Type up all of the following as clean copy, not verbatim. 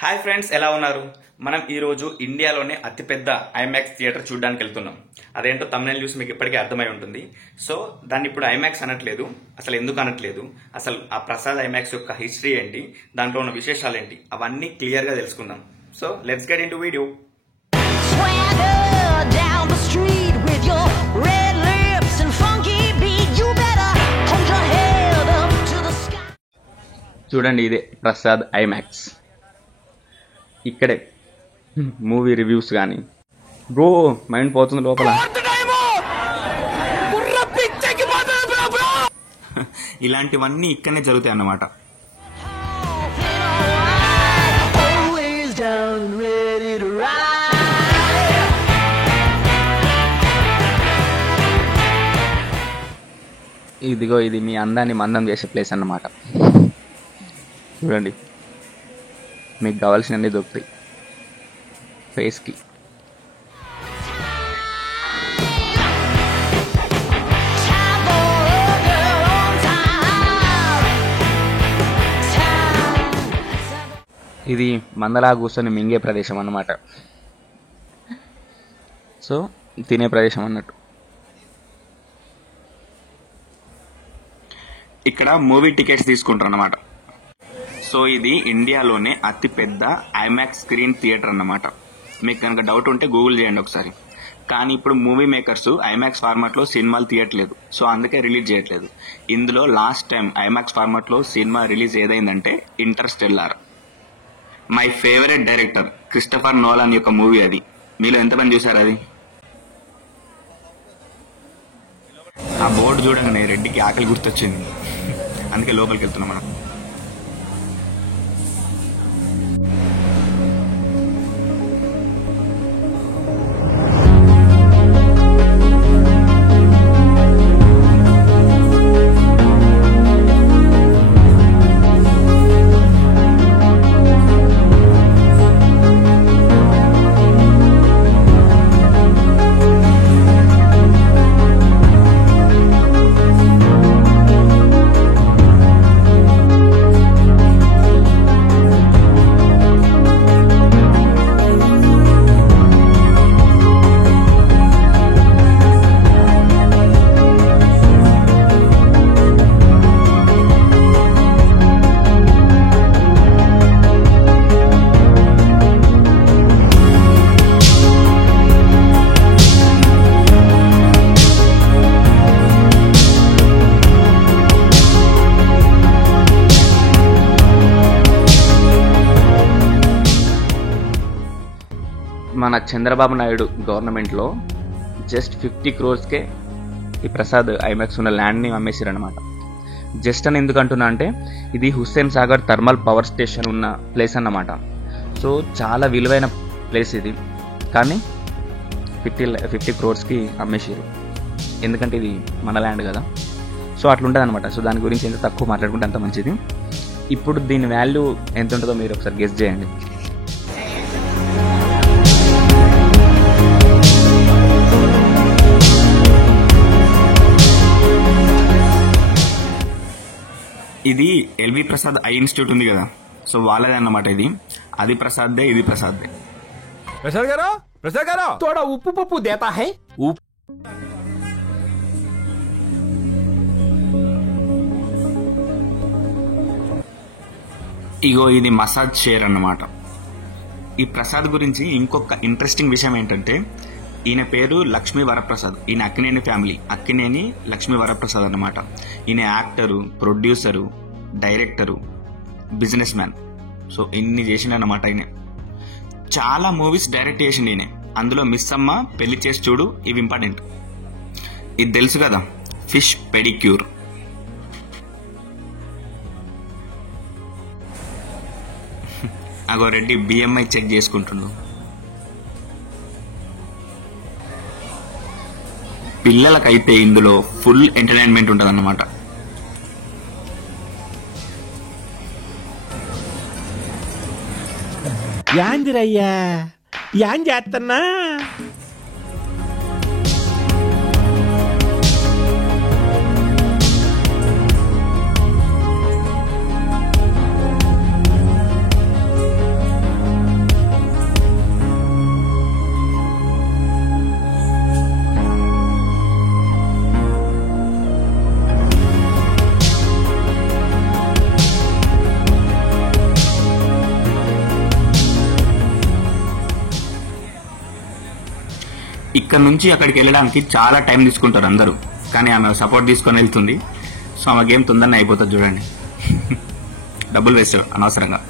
Hi friends, ఎలా ఉన్నారు? మనం ఈరోజు ఇండియాలోనే అతిపెద్ద ఐమాక్స్ థియేటర్ చూడడానికి వెళ్తున్నాం. అదేంటో తమిళ చూసి మీకు ఇప్పటికే అర్థమై ఉంటుంది. సో దాన్ని ఇప్పుడు ఐమాక్స్ అనట్లేదు. అసలు ఎందుకు అనట్లేదు, అసలు ఆ ప్రసాద్ ఐమాక్స్ యొక్క హిస్టరీ ఏంటి, దాంట్లో ఉన్న విశేషాలు ఏంటి, అవన్నీ క్లియర్ గా తెలుసుకుందాం. So let's get into video. చూడండి, ఇదే ప్రసాద్ ఐమాక్స్. ఇక్కడే మూవీ రివ్యూస్ కానీ బ్రో మైండ్ పోతుంది లోపల. ఇలాంటివన్నీ ఇక్కడనే జరుగుతాయి అన్నమాట. ఇదిగో ఇది మీ అందాన్ని మందం చేసే ప్లేస్ అన్నమాట. చూడండి, మీకు కావాల్సినవన్నీ దొరుకుతాయి ఫేస్కి. ఇది మందలా కూర్చొని మింగే ప్రదేశం అన్నమాట. సో తినే ప్రదేశం అన్నట్టు. ఇక్కడ మూవీ టికెట్స్ తీసుకుంటారు అన్నమాట. సో ఇది ఇండియాలోనే అతి పెద్ద ఐమాక్స్ స్క్రీన్ థియేటర్ అన్నమాట. మీకు కనుక డౌట్ ఉంటే గూగుల్ చేయండి ఒకసారి. కానీ ఇప్పుడు మూవీ మేకర్స్ ఐమాక్స్ ఫార్మాట్ లో సినిమాలు తీయట్లేదు, సో అందుకే రిలీజ్ చేయట్లేదు. ఇందులో లాస్ట్ టైం ఐమాక్స్ ఫార్మాట్ లో సినిమా రిలీజ్ ఏదైందంటే Interstellar. My favourite director Christopher Nolan యొక్క మూవీ అది. మీలో ఎంతమంది చూసారు అది? ఆ బోర్డు చూడంగానే రెడ్డికి ఆకలి గుర్తొచ్చింది, అందుకే లోపలికి వెళ్తున్నాం మనం. మన చంద్రబాబు నాయుడు గవర్నమెంట్లో జస్ట్ 50 crores ఈ ప్రసాద్ ఐమాక్స్ ఉన్న ల్యాండ్ని అమ్మేసారనమాట. జస్ట్ అని ఎందుకు అంటున్నా అంటే, ఇది Hussain Sagar thermal power station ఉన్న ప్లేస్ అన్నమాట. సో చాలా విలువైన ప్లేస్ ఇది, కానీ 50 crores అమ్మేసారు. ఎందుకంటే ఇది మన ల్యాండ్ కదా, సో అట్లుంటుంది అనమాట. సో దాని గురించి ఎంత తక్కువ మాట్లాడుకుంటే అంత మంచిది. ఇప్పుడు దీని వాల్యూ ఎంత ఉంటుందో మీరు ఒకసారి గెస్ చేయండి. ఇది ఎల్వి ప్రసాద్ ఐ ఇన్స్టిట్యూట్ ఉంది కదా, సో వాళ్ళదే అన్నమాట. ఇది అది ప్రసాద్దే, ఇది ప్రసాద్దే. ప్రసాద్ గారు తోడా ఉప్పు పప్పు దేతా హై. ఇగో ఇది మసాజ్ చైర్ అన్నమాట. ఈ ప్రసాద్ గురించి ఇంకొక ఇంట్రెస్టింగ్ విషయం ఏంటంటే, ఈయన పేరు లక్ష్మీ వరప్రసాద్. ఈయన అక్కినేని ఫ్యామిలీ, అక్కినేని లక్ష్మీ వరప్రసాద్ అన్నమాట. ఈయన actor, producer, director, business man. So ఇన్ని చేసిండన్నమాట. ఈయన చాలా మూవీస్ డైరెక్ట్ చేసిండు ఈయన. అందులో మిస్ అమ్మ, పెళ్లి చేసి చూడు ఇవి ఇంపార్టెంట్. ఇది తెలుసు కదా, ఫిష్ పెడిక్యూర్. అగో రెడ్డి బిఎంఐ చెక్ చేసుకుంటుండు. పిల్లలకైతే ఇందులో ఫుల్ ఎంటర్టైన్మెంట్ ఉంటుంది అన్నమాట. యాందిరయ్యా యాం చేస్తున్నా? ఇక్కడ నుంచి అక్కడికి వెళ్ళడానికి చాలా టైం తీసుకుంటారు అందరూ, కానీ ఆమె సపోర్ట్ తీసుకొని వెళ్తుంది. సో ఆమె గేమ్ తొందరనే అయిపోతుంది చూడండి. డబ్బులు వేస్ట్ అనవసరంగా.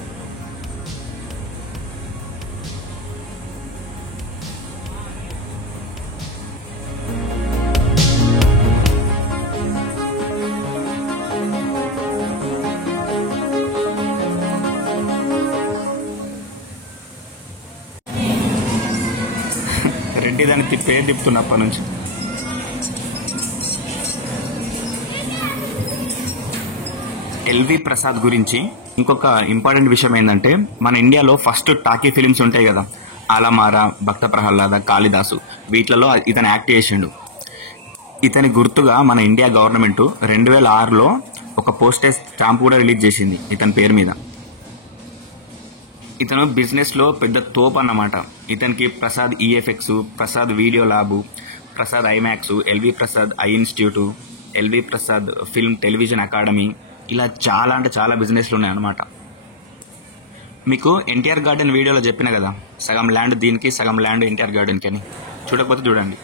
రెడ్డి దాన్ని తిప్పుతున్నప్పటి నుంచి. ఎల్వి ప్రసాద్ గురించి ఇంకొక ఇంపార్టెంట్ విషయం ఏంటంటే, మన ఇండియాలో ఫస్ట్ టాకీ ఫిలిమ్స్ ఉంటాయి కదా, ఆలమార, భక్త ప్రహ్లాద, కాళిదాసు, వీటిలలో ఇతను యాక్ట్ చేసిండు. ఇతని గుర్తుగా మన ఇండియా గవర్నమెంట్ 2006లో ఒక పోస్టేజ్ స్టాంప్ కూడా రిలీజ్ చేసింది ఇతని పేరు మీద. ఇతను బిజినెస్ లో పెద్ద తోపు అన్నమాట. ఇతనికి Prasad EFX, Prasad video lab, Prasad IMAX, LV Prasad eye institute, LV Prasad film television academy, ఇలా చాలా అంటే చాలా బిజినెస్లు ఉన్నాయి అన్నమాట. మీకు ఎన్టీఆర్ గార్డెన్ వీడియోలో చెప్పిన కదా, సగం ల్యాండ్ దీనికి, సగం ల్యాండ్ ఎన్టీఆర్ గార్డెన్కి అని. చూడకపోతే చూడండి.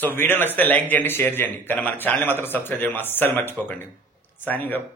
సో వీడియో నచ్చితే లైక్ చేయండి, షేర్ చేయండి, కానీ మన ఛానల్ మాత్రం సబ్స్క్రైబ్ చేయడం అస్సలు మర్చిపోకండి. Signing up.